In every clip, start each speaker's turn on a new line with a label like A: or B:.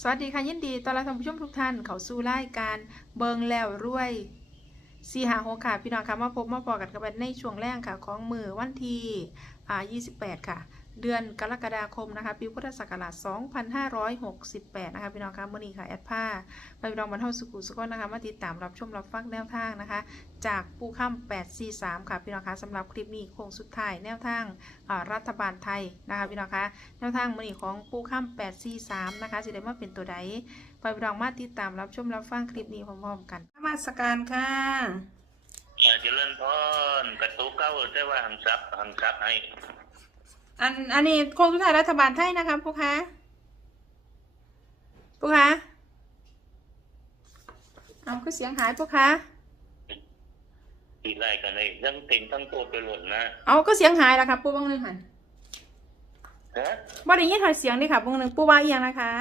A: สวัสดีค่ะยินดีต้อนรับท่านผู้ชมทุกท่านเข้าสู่รายการเบิงแล้วรวยสีหาหกค่ะ พี่น้องค่ะมาพบมาพอกันกันในช่วงแรกค่ะ ของมือวันที่อ่า28 ค่ะ เดือนกรกฎาคมนะคะ ปีพุทธศักราช 2568 นะคะพี่น้องค่ะมื่อนี้ค่ะ แอดผ้าไปพี่น้องบรรเทาสุขุสุขนนะคะ มาติดตามรับชมรับฟังแนวทางนะคะ จากปูค่ำ843 ค่ะพี่น้องคะสำหรับคลิปนี้โค้งสุดท้ายแนวทางอ่ารัฐบาลไทยนะคะพี่น้องคะแนวทางมือนี้ของปูค่ำ843 นะคะสิได้มาเป็นตัวใดไปพี่น้องมาติดตามรับชมรับฟังคลิปนี้พร้อมๆกันนมาสการค่ะ
B: เอ่อเจริญพรกระตุกเก้าแต่ว่าหังซับหังซับให้
A: อันอันนี้โค้งสุดท้ายรัฐบาลไทยนะคะปูคะปูคะเอาคือเสียงหายปูคะ
B: ตีไล่กันเลยทั้งเต็งทั้งโตไปหล่นนะ
A: เอาก็เสียงหายแล้วค่ะปูบางหนึงหัน
B: ฮะ
A: บ่ได้ยินถอยเสียงเลยค่ะบางหนึงปูว่าอีหยังนะคะ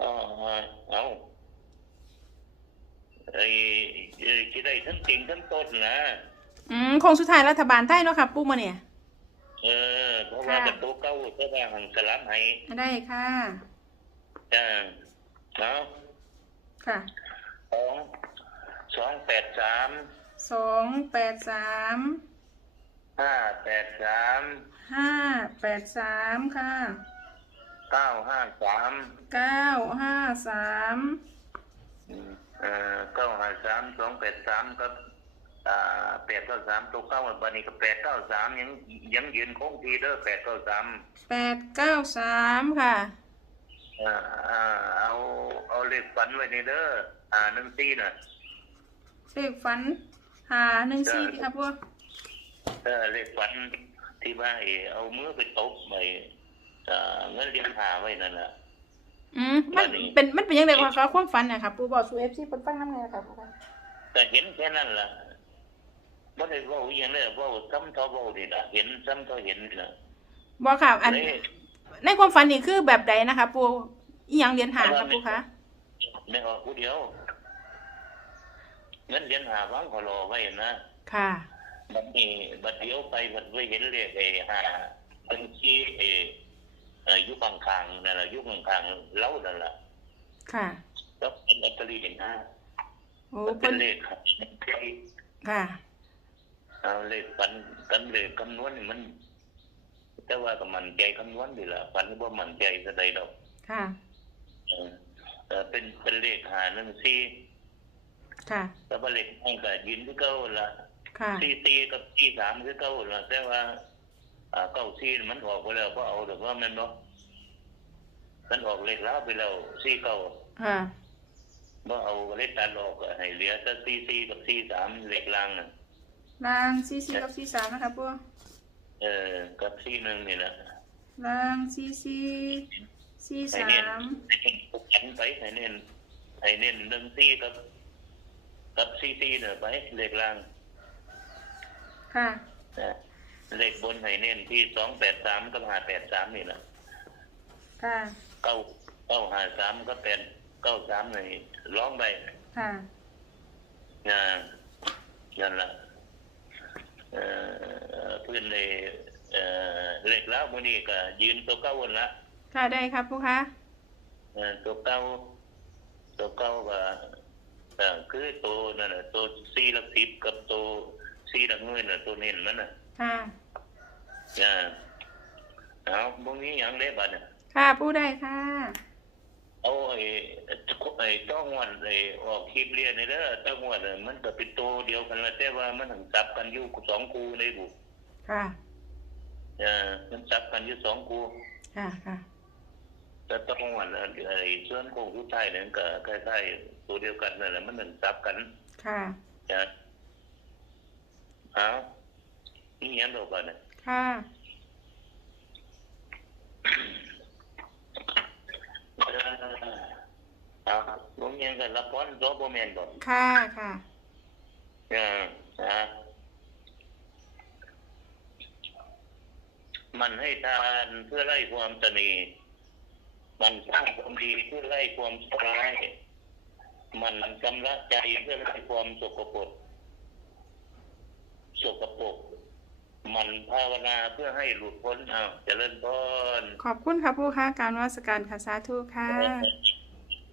B: อ๋อเอาไอ้ไอ้ที่ได้ทั้งเต็งทั้งต้นนะ
A: อืมโค้งสุดท้ายรัฐบาลไทยเนาะค่ะปูมาเนี่ย
B: เออเพราะว่า
A: ค่ะ
B: กระตุกเก้าแต่ว่าหังสลับให้
A: ได้ค่ะ
B: จ้าเอา
A: ค่ะ
B: สองสองแปดสาม
A: สองแปดสาม
B: ห้าแปดสาม
A: ห้าแปดสามค่ะ
B: เก้าห้าสาม
A: เก้าห้าสาม
B: เอ่อเก้าห้าสามสองแปดสามก็อ่า แปดเก้าสามตัวเก้าบันนี้ก็แปดเก้าสามยังยังยืนคงทีเด้อแปดเก้าสาม
A: แปดเก้าสามค่ะ
B: อ่าอ่าเอาเอาเลขฝันไว้ในเด้ออ่าหนึ่งตีน่ะ
A: เลขฝันหาหนึ่งสี่ครับพวก
B: เออเลขฝันที่ว่าไอ้เอามือไปตบไปอ่าเงินเรียนหาไว้นั่นแหละ
A: อืมมัน
B: วันนี้
A: เป็นมันเป็นยังไงคะความฝันเนี่ยค่ะปูบอกสูเอฟซีเป็นฟังน้ำไงครับ
B: แต่เห็นแค่นั้นล่ะ ไม่ได้เว่าอหย่างเลยเว่าซ้ำเท่าเว่านี่ล่ะเห็นซ้ำเท่าเห็นนี่ล่ะ
A: บอกค่ะ อัน
B: เลย
A: ในความฝันนี่คือแบบใดนะคะ ปูอีหยังเรียนหาครับปูคะ
B: ไม่ออกผู้เดียวเงินเรียนหาฟังขอรอไว้นะ
A: ค่ะ
B: บัดนี้บัดเดียวไปบัดไว้เห็นเลขไอ้หาบัญชีไอ้เอ่ออยุคข้างๆนั่นแหละอยุคข้างๆเล่านั่นแหละ
A: ค่ะ
B: แล้วเป็นลอตเตอรี่เห็นนะ
A: โอ้
B: มันเป็
A: เพิ่
B: น
A: น
B: เลขครับ
A: ค่ะ
B: เอาเลขฝันกันเลขคำนวณนี่มัน แต่ว่าก็มันใจคำนวณดีละฝันว่ามันใจจะได้ดอก
A: ค่ะ
B: เออเออเป็นเป็นเลขหาหนึ่งสี่
A: ค่ะ
B: แต่ว่าเลขห้องก็ยืนที่เก้าละ
A: ค่ะ
B: สี่ตีกับสี่สามคือเก้าละแต่ว่าอ่าเก้าสี่มันออกไปแล้วก็เอาแต่ว่ามันเนาะมันออกเลขแล้วไปแล้วสี่เก้า
A: ค่ะ
B: บ่เอาเลขตัดออกให้เหลือแต่สี่สี่กับสี่สามเลขล่างน่ะ
A: รางซีซีกับซีสามนะคะปู
B: เออกับสี่หนึ่งนี่แหละ
A: รางซีซีซี
B: ให้
A: สา
B: เน้น
A: ม
B: ให้เน้นขันไปให้เน้นให้เน้นหนึ่งสี่กับกับสี่สี่เนี่ยไปเลขล่าง
A: ค่ะ
B: นะเลขบนให้เน้นที่สองแปดสามกับห้าแปดสามนี่แหละ
A: ค่ะ
B: เก้าเก้าห้าสามก็เป็นเก้าสามนี่ร้องไป
A: ค่ะ
B: นะนั่นแหละเอ่อเพื่อนในเอ่อเลขแล้ว มื่อนี้ก็ยืนตัวเก้าวันละ
A: ค่ะได้ครับปูคะ
B: เอ่อตัวเก้าตัวเก้าก็เอ่อคือตัวนั่นน่ะตัวสี่หลักสิบกับตัวสี่หลักหน่วยน่ะตัวเน้นมันน่ะ
A: ค่ะ
B: อ่าเอาพวกนี้ยังเล็บัดน่ะ
A: ค่ะปูได้ค่ะ
B: เอาไอ้ไอ้ต้องวันไอ้ออกคลิปเรียนนี่เด้อต้องวันน่ะมันก็เป็นตัวเดียวกันแหละแต่ว่ามันถึงจับกันอยู่สองคูในบุ
A: ค่ะ
B: อ่ามันจับกันอยู่สองคู
A: ค่ะค่ะ
B: แต่ต้องวันน่ะไอ้ส่วนโคงสุดท้ายเนี่ยก็คล้ายๆตัวเดียวกันนั่นแหละมันถึงจับกัน
A: ค่ะ
B: จ้ะเอานี่ยังดอกกันน่ะ
A: ค่ะ
B: เอ่อเอาผมยังกันรับพรตัวบ่แม่นบ่
A: ค่ะค่ะ
B: อ่าอ่า มันให้ทานเพื่อไล่ความตนีมันสร้างความดีเพื่อไล่ความชั่วร้ายมันกำละใจเพื่อไล่ความสกปรกสกปรกมันภาวนาเพื่อให้หลุดพ้นเอาเจริญพร
A: ขอบคุณค่ะปูค่ะการนวัสการค่ะสาธุค่ะ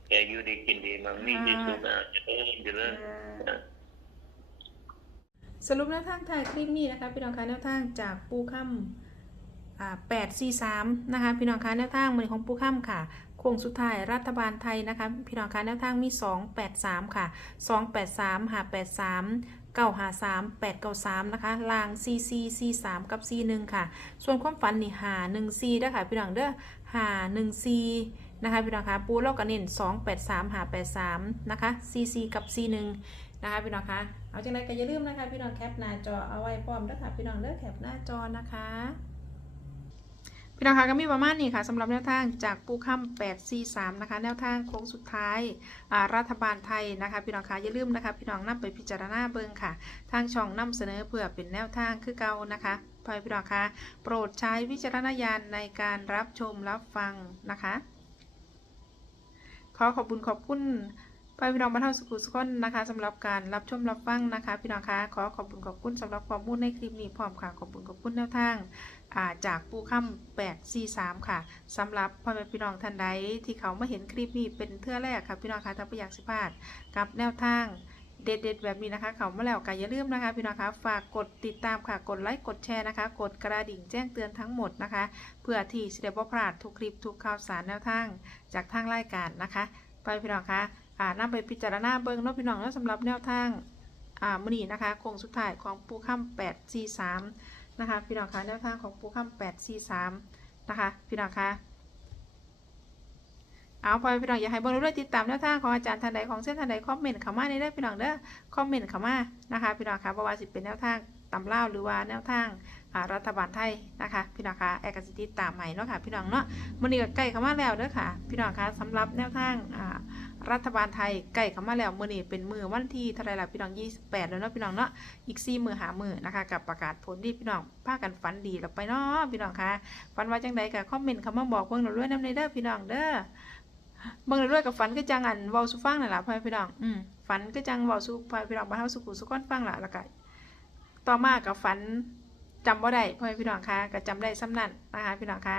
B: แกอยู่ดีกินดีมังมีที่สุดนะเจริญเจริญอะ
A: สรุปแนวทางไทายคลิปนี้นะคะพี่น้องคะแนวทางจากปูค่ำ อ่าแปดสี่สามนะคะพี่น้องคะแนวทางมือของปูค่ำค่ะโค้งสุดท้ายรัฐบาลไทยนะคะพี่น้องคะแนวทางมีสองแปดสามค่ะสองแปดสามหาแปดสามเก้าหาสามแปดเก้าสามนะคะลางซีซีซีสามกับซีหนึ่งค่ะ ส่วนความฝันนี่หาหนึ่งซีด้วยค่ะพี่น้องเด้อหาหนึ่งซีนะคะพี่น้องคะปูเราก็เน้นสองแปดสามหาแปดสามนะคะซีซีกับซีหนึ่งนะคะพี่น้องคะเอาจังไรก็อย่าลืมนะคะพี่น้องแคปหน้าจอเอาไว้พร้อมด้วยค่ะพี่น้องเลือแคปหน้าจอนะคะ พี่น้องคะก็มีประมาณนี้ค่ะสำหรับแนวทางจากปูค่ำ843นะคะ แนวทางโค้งสุดท้ายรัฐบาลไทยนะคะพี่น้องคะอย่าลืมนะคะพี่น้องนำไปพิจารณาเบิ่งค่ะ ทางช่องนำเสนอเพื่อเป็นแนวทางคือเก่านะคะพอให้พี่น้องคะโปรดใช้วิจารณญาณในการรับชมรับฟังนะคะ ขอขอบคุณขอบคุณ ไปพี่น้องบรรเทาสุขุสุขคนนะคะสำหรับการรับชมรับฟังนะคะ พี่น้องคะขอขอบคุณขอบคุณสำหรับข้อมูลในคลิปนี้พร้อมค่ะขอบคุณขอบคุณแนวทางาจากปูค่ำแปดซีสามค่ะสำหรับพ่อแม่พี่น้องท่านใดที่เขามาเห็นคลิปนี้เป็นเทื่อแรกค่ะพี่น้องคะถ้าไม่อยากสิพลาดกับแนวทางเด็ดๆแบบนี้นะคะ เขามาแล้วก็อย่าลืมนะคะ พี่น้องคะฝากกดติดตามค่ะ กดไลค์กดแชร์นะคะ กดกระดิ่งแจ้งเตือนทั้งหมดนะคะ เพื่อที่จะได้บ่พลาดทุกคลิปทุกข่าวสารแนวทางจากทางรายการนะคะ ไปพี่น้องคะ อ่านำไปพิจารณาเบิ่งเนาะพี่น้องแล้วสำหรับแนวทางอ่ามือนี้นะคะโคงสุดท้ายของปูค่ำ843นะคะพี่น้องคะแนวทางของปูค่ำ843นะคะพี่น้องคะเอาพอพี่น้องอยากให้เบิ่งเรื่อยติดตามแนวทางของอาจารย์ท่านใดของเส้นท่านใดคอมเมนต์เข้ามาในเด้อพี่น้องเด้อคอมเมนต์เข้ามานะคะพี่น้องคะเพราะว่าสิเป็นแนวทางตำเล่าหรือว่าแนวทางรัฐบาลไทยนะคะพี่น้องคะแอกสิติตามใหม่เนาะค่ะพี่น้องเนาะมื้อนี้ก็ใกล้เข้ามาแล้วเด้อค่ะพี่น้องคะสำหรับแนวทางอ่า รัฐบาลไทยใกล้เข้ามาแล้วเมื่อนี้เป็นมือวันที่เท่าไรล่ะพี่น้อง 28 แล้วเนาะพี่น้องเนาะอีก4มือหามือนะคะกับประกาศผลที่พี่น้องพากันฝันดีแล้วไปเนาะพี่น้องคะฝันว่าจังใดก็คอมเมนต์เขามาบอกเบิ่งเราด้วยน้ำในเด้อพี่น้องเด้อเบิ่งเราด้วยกับฝันก็จังอันเว้าสู่ฟังนั่นล่ะพ่อพี่น้องอืมฝันก็จังเว้าสู่พ่อพี่น้องบ่เฮาสุขุสุขอนฟังล่ะแล้วก็ต่อมากับฝันจำบ่ได้พ่อพี่น้องคะก็จำได้ซ้ำนั่นนะคะพี่น้องคะ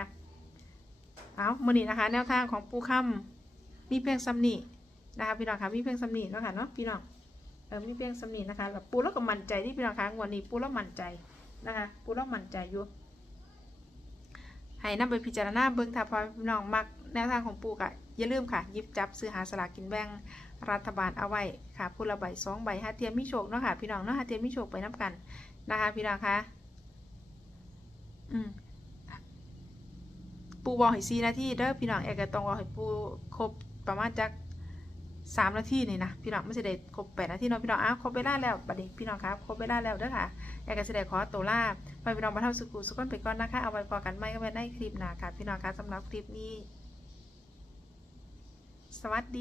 A: เอามื้อนี้นะคะ แนวทางของปูค่ำ มีเพียงซ้ำนีนะคะพี่น้องคะมีเพียงสำนีเนาะค่ะเนาะพี่น้องเออมีเพียงสำนีนะคะแล้วปูแล้วก็มั่นใจที่พี่น้องคะงวดนี้ปูแล้วมั่นใจนะคะปูแล้วมั่นใจอยู่ให้นำไปพิจารณาเบิ่งถ้าพอพี่น้องมักแนวทางของปูก็อย่าลืมค่ะยิบจับซื้อหาสลากกินแบ่งรัฐบาลเอาไว้ค่ะผู้ละใบสองใบห้าเทียมมิโชคเนาะค่ะพี่น้องเนาะห้าเทียมมิโชคไปนับกันนะคะพี่น้องคะอืมปูบอกให้ซีนาทีเด้อพี่น้องเอกต้องบอกให้ปูครบ ประมาณจักสามนาทีนี่นะพี่น้องไม่ใช่ได้ครบแปดนาทีเนาะพี่น้องอ้าวครบเวลาแล้วบัดนี้พี่น้องครับครบเวลาแล้วเด้อค่ะแอกก็สิได้ขอตัวลาไปพี่น้องมาเท่าสุกุสุกอนไปก่อนนะคะเอาไว้พอกันไหมก็ไว้ในคลิปหน้าค่ะพี่น้องคะสำหรับคลิปนี้ สวัสดี